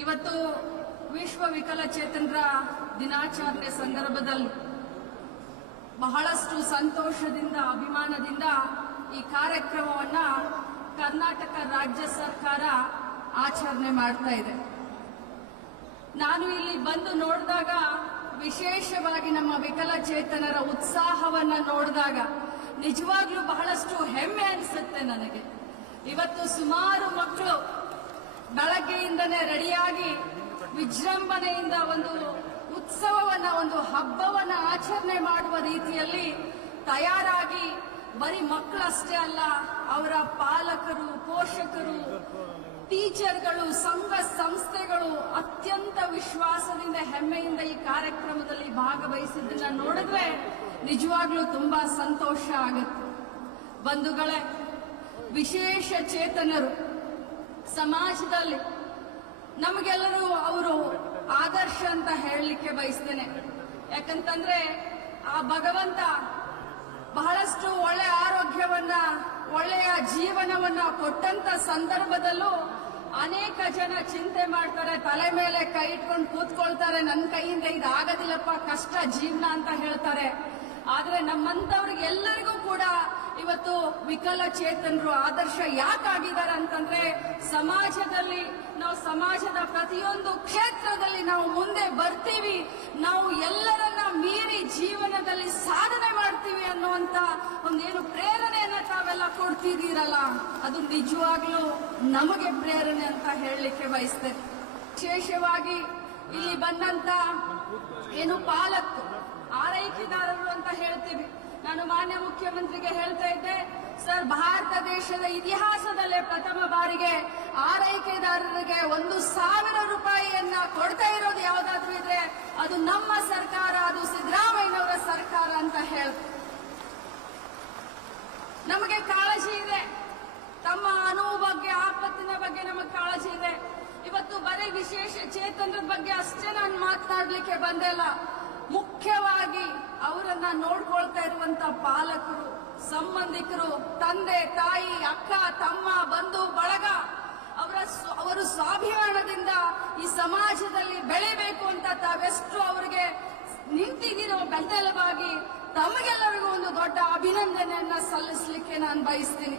ಇವತ್ತು ವಿಶ್ವ ವಿಕಲಚೇತನರ ದಿನಾಚರಣೆ ಸಂದರ್ಭದಲ್ಲಿ ಬಹಳಷ್ಟು ಸಂತೋಷದಿಂದ ಅಭಿಮಾನದಿಂದ ಈ ಕಾರ್ಯಕ್ರಮವನ್ನ ಕರ್ನಾಟಕ ರಾಜ್ಯ ಸರ್ಕಾರ ಆಚರಣೆ ಮಾಡ್ತಾ ಇದೆ. ನಾನು ಇಲ್ಲಿ ಬಂದು ನೋಡಿದಾಗ ವಿಶೇಷವಾಗಿ ನಮ್ಮ ವಿಕಲಚೇತನರ ಉತ್ಸಾಹವನ್ನ ನೋಡಿದಾಗ ನಿಜವಾಗ್ಲೂ ಬಹಳಷ್ಟು ಹೆಮ್ಮೆ ಅನಿಸುತ್ತೆ ನನಗೆ. ಇವತ್ತು ಸುಮಾರು ಮಕ್ಕಳು ಬೆಳಗ್ಗೆಯಿಂದನೇ ರೆಡಿಯಾಗಿ ವಿಜೃಂಭಣೆಯಿಂದ ಒಂದು ಉತ್ಸವವನ್ನ, ಒಂದು ಹಬ್ಬವನ್ನ ಆಚರಣೆ ಮಾಡುವ ರೀತಿಯಲ್ಲಿ ತಯಾರಾಗಿ ಬರೀ ಮಕ್ಕಳಷ್ಟೇ ಅಲ್ಲ, ಅವರ ಪಾಲಕರು, ಪೋಷಕರು, ಟೀಚರ್ಗಳು, ಸಂಘ ಸಂಸ್ಥೆಗಳು ಅತ್ಯಂತ ವಿಶ್ವಾಸದಿಂದ ಹೆಮ್ಮೆಯಿಂದ ಈ ಕಾರ್ಯಕ್ರಮದಲ್ಲಿ ಭಾಗವಹಿಸಿದ್ದನ್ನ ನೋಡಿದ್ರೆ ನಿಜವಾಗ್ಲೂ ತುಂಬಾ ಸಂತೋಷ ಆಗುತ್ತೆ. ಬಂಧುಗಳೇ, ವಿಶೇಷ ಚೇತನರು ಸಮಾಜದಲ್ಲಿ ನಮಗೆಲ್ಲರೂ ಅವರು ಆದರ್ಶ ಅಂತ ಹೇಳಲಿಕ್ಕೆ ಬಯಸ್ತೇನೆ. ಯಾಕಂತಂದ್ರೆ ಆ ಭಗವಂತ ಬಹಳಷ್ಟು ಒಳ್ಳೆ ಆರೋಗ್ಯವನ್ನ, ಒಳ್ಳೆಯ ಜೀವನವನ್ನ ಕೊಟ್ಟಂತ ಸಂದರ್ಭದಲ್ಲೂ ಅನೇಕ ಜನ ಚಿಂತೆ ಮಾಡ್ತಾರೆ, ತಲೆ ಮೇಲೆ ಕೈ ಇಟ್ಕೊಂಡು ಕೂತ್ಕೊಳ್ತಾರೆ, ನನ್ನ ಕೈಯಿಂದ ಇದಾಗದಿಲ್ಲಪ್ಪ, ಕಷ್ಟ ಜೀವನ ಅಂತ ಹೇಳ್ತಾರೆ. ಆದ್ರೆ ನಮ್ಮಂತವ್ರಿಗೆ ಎಲ್ಲರಿಗೂ ಕೂಡ ಇವತ್ತು ವಿಕಲಚೇತನರು ಆದರ್ಶ ಯಾಕಾಗಿದ್ದಾರೆ ಅಂತಂದ್ರೆ ಸಮಾಜದಲ್ಲಿ ನಾವು ಸಮಾಜದ ಪ್ರತಿಯೊಂದು ಕ್ಷೇತ್ರದಲ್ಲಿ ನಾವು ಮುಂದೆ ಬರ್ತೀವಿ, ನಾವು ಎಲ್ಲರನ್ನ ಮೀರಿ ಜೀವನದಲ್ಲಿ ಸಾಧನೆ ಮಾಡ್ತೀವಿ ಅನ್ನುವಂತ ಒಂದೇನು ಪ್ರೇರಣೆಯನ್ನ ತಾವೆಲ್ಲ ಕೊಡ್ತಿದ್ದೀರಲ್ಲ, ಅದು ನಿಜವಾಗ್ಲೂ ನಮಗೆ ಪ್ರೇರಣೆ ಅಂತ ಹೇಳಲಿಕ್ಕೆ ಬಯಸ್ತೇನೆ. ವಿಶೇಷವಾಗಿ ಇಲ್ಲಿ ಬಂದಂತ ಏನು ಪಾಲಕರು, ಆರೈಕೆದಾರರು ಅಂತ ಹೇಳ್ತೀವಿ. ನಾನು ಮಾನ್ಯ ಮುಖ್ಯಮಂತ್ರಿಗೆ ಹೇಳ್ತಾ ಇದ್ದೆ, ಸರ್, ಭಾರತ ದೇಶದ ಇತಿಹಾಸದಲ್ಲೇ ಪ್ರಥಮ ಬಾರಿಗೆ ಆರೈಕೆದಾರರಿಗೆ 1,000 ರೂಪಾಯಿಯನ್ನ ಕೊಡ್ತಾ ಇರೋದು ಯಾವ್ದಾದ್ರು ಇದ್ರೆ ಅದು ನಮ್ಮ ಸರ್ಕಾರ, ಅದು ಸಿದ್ದರಾಮಯ್ಯನವರ ಸರ್ಕಾರ ಅಂತ ಹೇಳ್ತಾರೆ. ನಮಗೆ ಕಾಳಜಿ ಇದೆ, ತಮ್ಮ ಅನುವು ಬಗ್ಗೆ, ಆಪತ್ತಿನ ಬಗ್ಗೆ ನಮಗೆ ಕಾಳಜಿ ಇದೆ. ಇವತ್ತು ಬರೀ ವಿಶೇಷ ಚೇತನರ ಬಗ್ಗೆ ಅಷ್ಟೇ ನಾನು ಮಾತನಾಡ್ಲಿಕ್ಕೆ ಬಂದಿಲ್ಲ. ಮುಖ್ಯವಾಗಿ ಅವರನ್ನ ನೋಡ್ಕೊಳ್ತಾ ಇರುವಂತ ಪಾಲಕರು, ಸಂಬಂಧಿಕರು, ತಂದೆ ತಾಯಿ, ಅಕ್ಕ ತಮ್ಮ, ಬಂಧು ಬಳಗ, ಅವರು ಸ್ವಾಭಿಮಾನದಿಂದ ಈ ಸಮಾಜದಲ್ಲಿ ಬೆಳಿಬೇಕು ಅಂತ ತಾವೆಷ್ಟು ಅವರಿಗೆ ನಿಂತಿದ್ದೀರೋ ಬೆಂಬಲವಾಗಿ ತಮಗೆಲ್ಲರಿಗೂ ಒಂದು ದೊಡ್ಡ ಅಭಿನಂದನೆಯನ್ನ ಸಲ್ಲಿಸಲಿಕ್ಕೆ ನಾನು ಬಯಸ್ತೀನಿ.